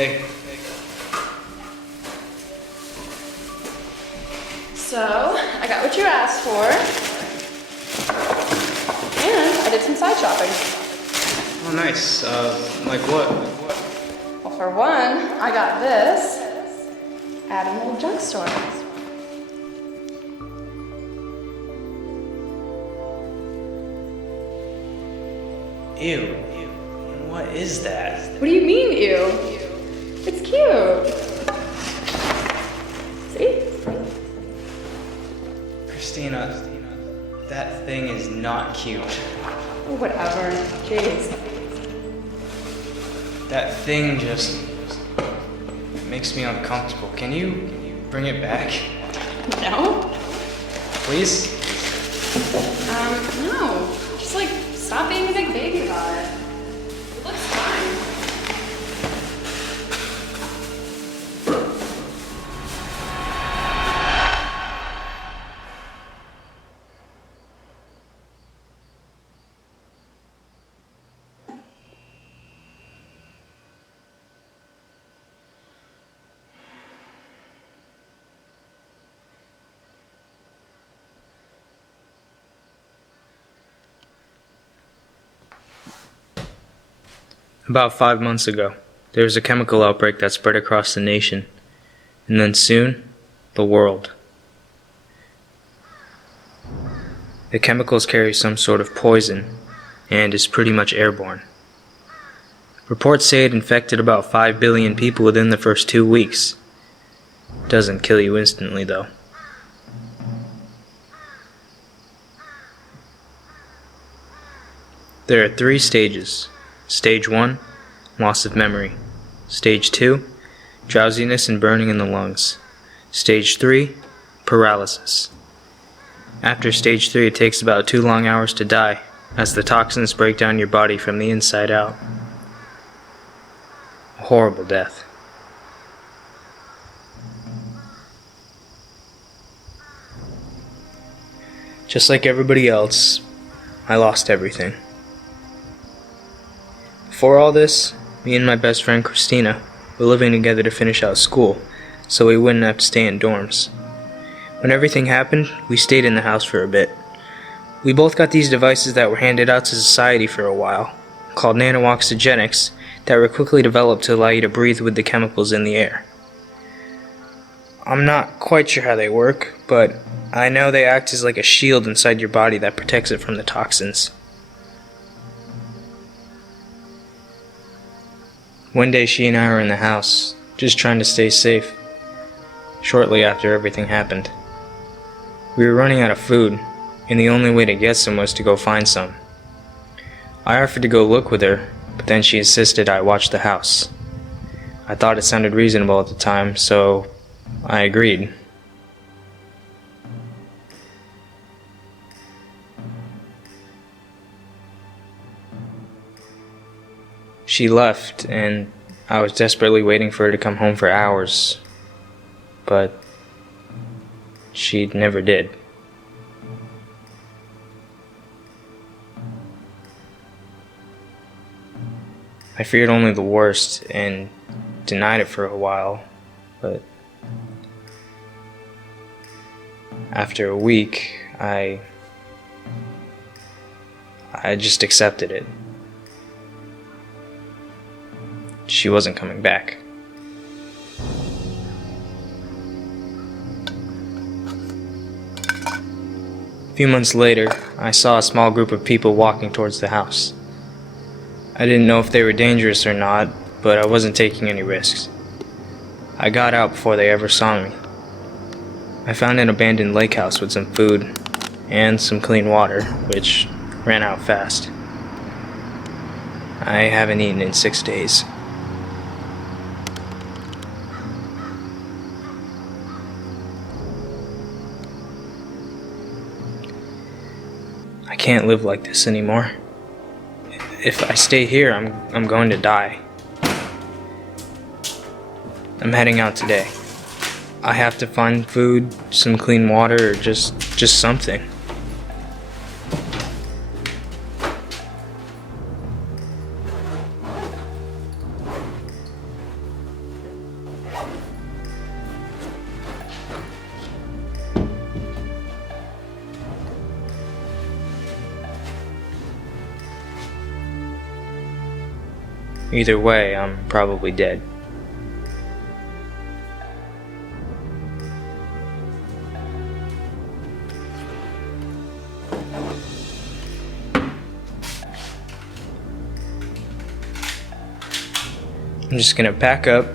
Hey. So, I got what you asked for, and I did some side shopping. Oh, nice. Like what? Well, for one, I got this at an old junk store. Ew. What is that? What do you mean, ew? It's cute. See? Christina, that thing is not cute. Oh, whatever. Jeez. That thing just makes me uncomfortable. Can you bring it back? No? Please? No. Just like, stop being a big baby about it. It looks fine. About 5 months ago, there was a chemical outbreak that spread across the nation, and then soon, the world. The chemicals carry some sort of poison and is pretty much airborne. Reports say it infected about 5 billion people within the first 2 weeks. Doesn't kill you instantly, though. There are 3 stages. Stage 1, loss of memory. Stage 2, drowsiness and burning in the lungs. Stage 3, paralysis. After stage 3, it takes about 2 long hours to die, as the toxins break down your body from the inside out. A horrible death. Just like everybody else, I lost everything. Before all this, me and my best friend Christina were living together to finish out school, so we wouldn't have to stay in dorms. When everything happened, we stayed in the house for a bit. We both got these devices that were handed out to society for a while, called nano-oxygenics, that were quickly developed to allow you to breathe with the chemicals in the air. I'm not quite sure how they work, but I know they act as like a shield inside your body that protects it from the toxins. One day she and I were in the house, just trying to stay safe, shortly after everything happened. We were running out of food, and the only way to get some was to go find some. I offered to go look with her, but then she insisted I watch the house. I thought it sounded reasonable at the time, so I agreed. She left, and I was desperately waiting for her to come home for hours, but she never did. I feared only the worst and denied it for a while, but after a week, I just accepted it. She wasn't coming back. A few months later, I saw a small group of people walking towards the house. I didn't know if they were dangerous or not, but I wasn't taking any risks. I got out before they ever saw me. I found an abandoned lake house with some food and some clean water, which ran out fast. I haven't eaten in 6 days. I can't live like this anymore. If I stay here, I'm going to die. I'm heading out today. I have to find food, some clean water, or just something. Either way, I'm probably dead. I'm just gonna pack up,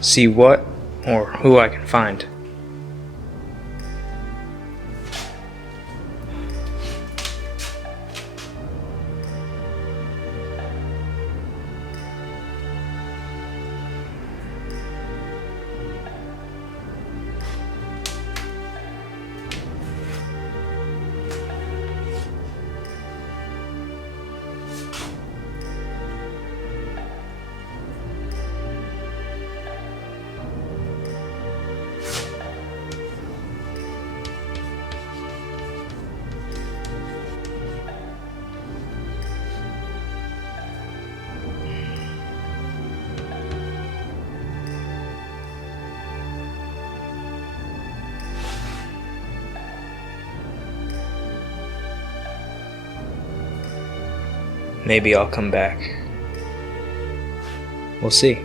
see what or who I can find. Maybe I'll come back. We'll see.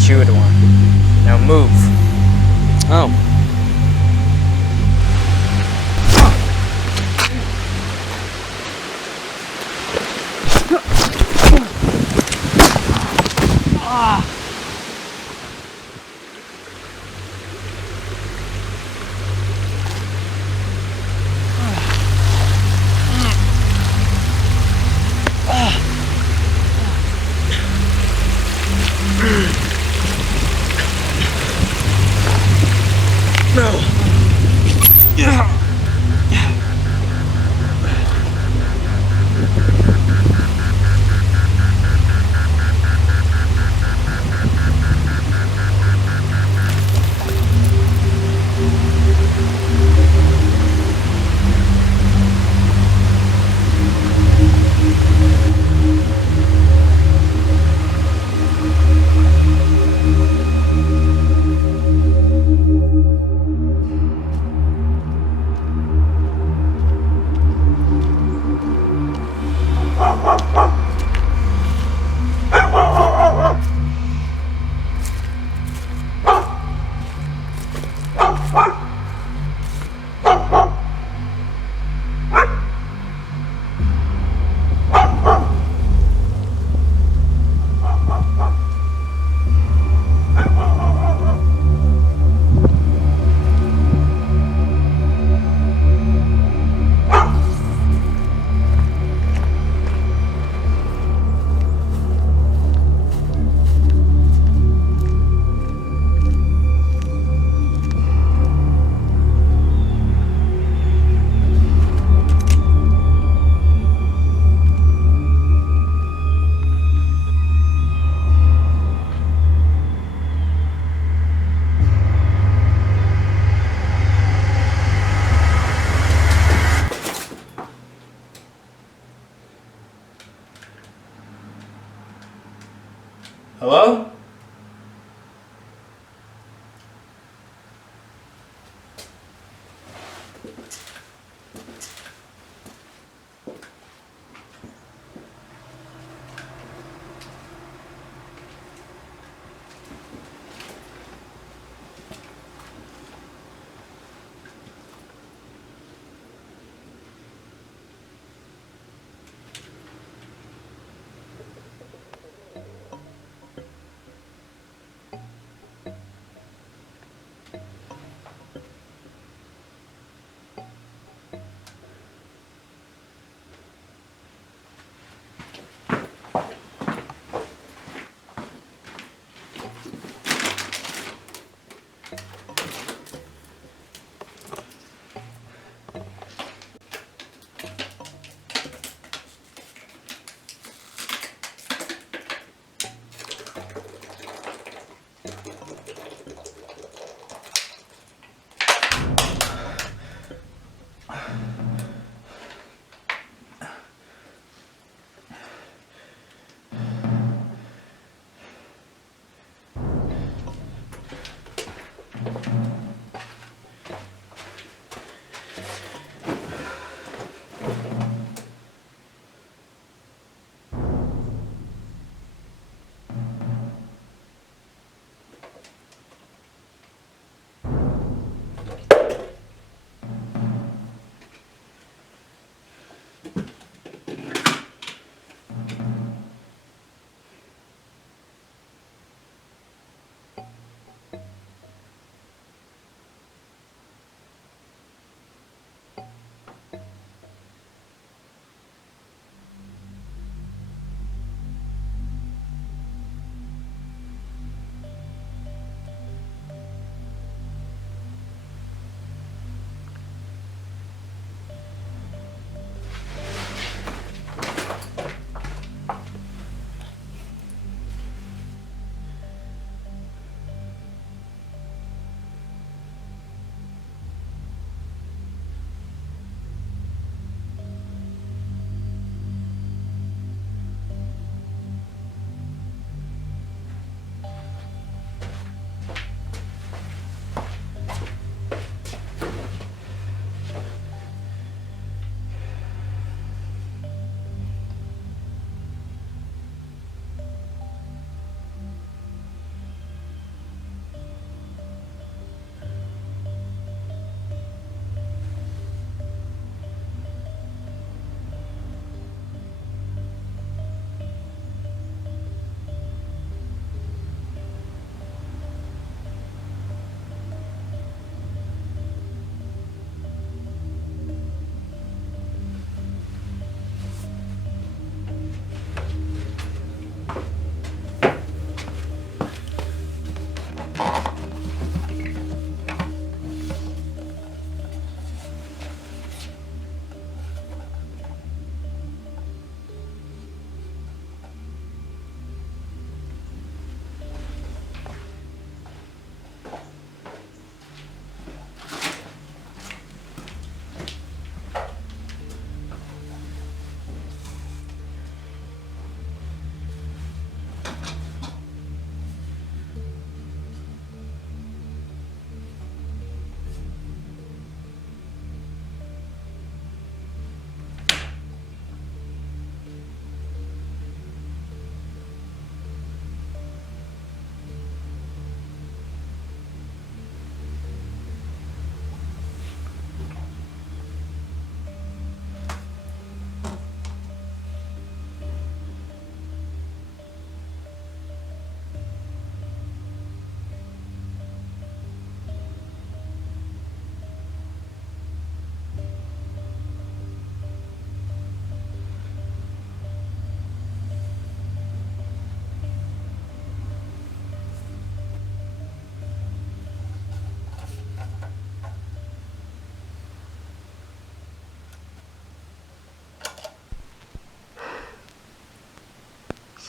thought you would want. Now move. Oh. Hello?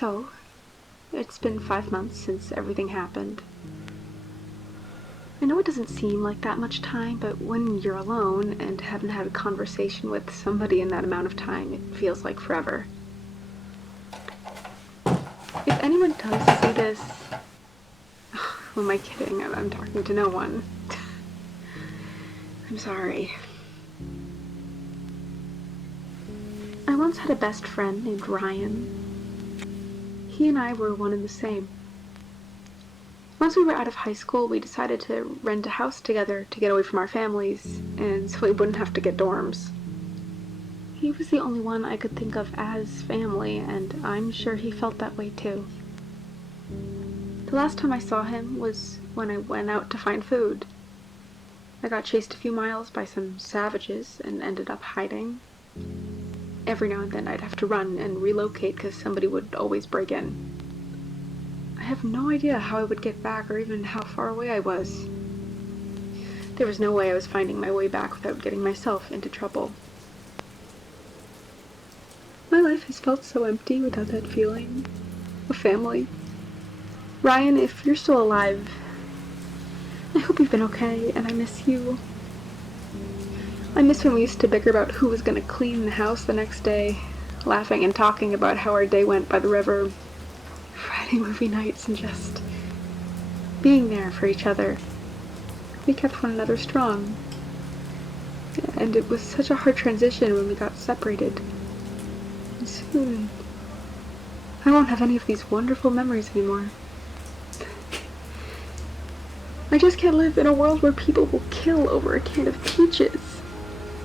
So, it's been 5 months since everything happened. I know it doesn't seem like that much time, but when you're alone and haven't had a conversation with somebody in that amount of time, it feels like forever. If anyone does see this... Who am I kidding? I'm talking to no one. I'm sorry. I once had a best friend named Ryan. He and I were one and the same. Once we were out of high school, we decided to rent a house together to get away from our families, and so we wouldn't have to get dorms. He was the only one I could think of as family, and I'm sure he felt that way too. The last time I saw him was when I went out to find food. I got chased a few miles by some savages and ended up hiding. Every now and then I'd have to run and relocate because somebody would always break in. I have no idea how I would get back or even how far away I was. There was no way I was finding my way back without getting myself into trouble. My life has felt so empty without that feeling of family. Ryan, if you're still alive, I hope you've been okay, and I miss you. I miss when we used to bicker about who was going to clean the house the next day, laughing and talking about how our day went by the river, Friday movie nights, and just being there for each other. We kept one another strong. And it was such a hard transition when we got separated. And soon, I won't have any of these wonderful memories anymore. I just can't live in a world where people will kill over a can of peaches.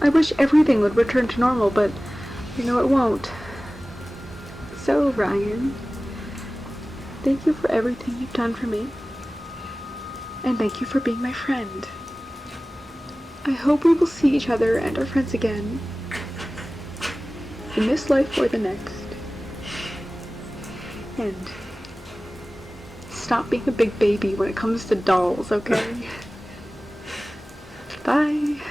I wish everything would return to normal, but I know it won't. So, Ryan, thank you for everything you've done for me. And thank you for being my friend. I hope we will see each other and our friends again, in this life or the next. And stop being a big baby when it comes to dolls, okay? Bye.